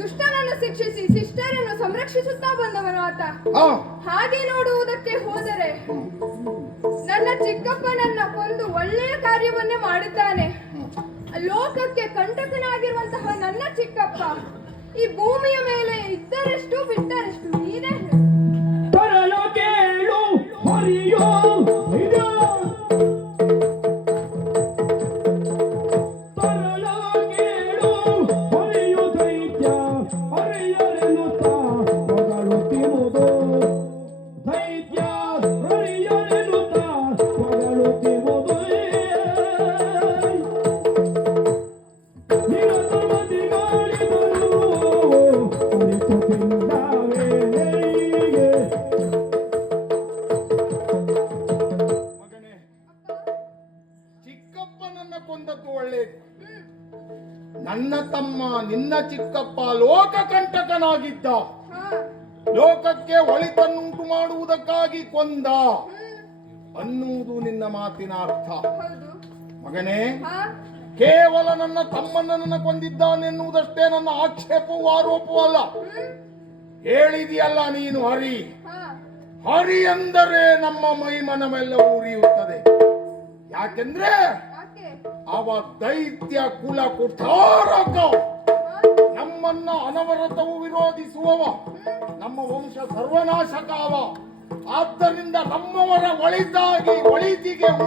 ದುಷ್ಟನನ್ನು ಶಿಕ್ಷಿಸಿ ಶಿಷ್ಟರನ್ನು ಸಂರಕ್ಷಿಸುತ್ತಾ ಬಂದವನು ಆತ. ಹಾಗೆ ನೋಡುವುದಕ್ಕೆ ಹೋದರೆ ನನ್ನ ಚಿಕ್ಕಪ್ಪನನ್ನ ಕೊಂದು ಒಳ್ಳೆಯ ಕಾರ್ಯವನ್ನೇ ಮಾಡುತ್ತಾನೆ. ಲೋಕಕ್ಕೆ ಕಂಟಕನಾಗಿರುವಂತಹ ನನ್ನ ಚಿಕ್ಕಪ್ಪ ಈ ಭೂಮಿಯ ಮೇಲೆ ಇದ್ದರಷ್ಟು ಬಿಟ್ಟರಷ್ಟು ನೀನೇ ಹರಿಯೋ ಮಗನೇ ಚಿಕ್ಕಪ್ಪನನ್ನ ಕೊಂದದ್ದು ಒಳ್ಳೆಯದು ನನ್ನ ತಮ್ಮ ನಿನ್ನ ಚಿಕ್ಕಪ್ಪ ಲೋಕಕಂಟಕನಾಗಿದ್ದ. ಹಾ, ಲೋಕಕ್ಕೆ ಒಳಿತನ್ನುಂಟು ಮಾಡುವುದಕ್ಕಾಗಿ ಕೊಂದ. ಅನ್ನುವುದು ನಿನ್ನ ಮಾತಿನ ಅರ್ಥ. ಮಗನೇ ಕೇವಲ ನನ್ನ ತಮ್ಮನನ್ನ ಕೊಂದಿದ್ದಾನೆನ್ನುವುದಷ್ಟೇ ನನ್ನ ಆಕ್ಷೇಪವೂ ಆರೋಪವೂ ಅಲ್ಲ. ಹೇಳಿದೆಯಲ್ಲ ನೀನು ಹರಿ. ಹರಿ ಎಂದರೆ ನಮ್ಮ ಮೈ ಮನವೆಲ್ಲ ಉರಿಯುತ್ತದೆ. ಯಾಕೆಂದ್ರೆ ಯಾಕೆ? ಅವ ದೈತ್ಯ ಕುಲ ಕುಠಾರಕ. ನಮ್ಮನ್ನ ಅನವರತವು ವಿರೋಧಿಸುವವ. ನಮ್ಮ ವಂಶ ಸರ್ವನಾಶಕ ಅವ. ಆದ್ದರಿಂದ ನಮ್ಮವರ ಒಳಿತ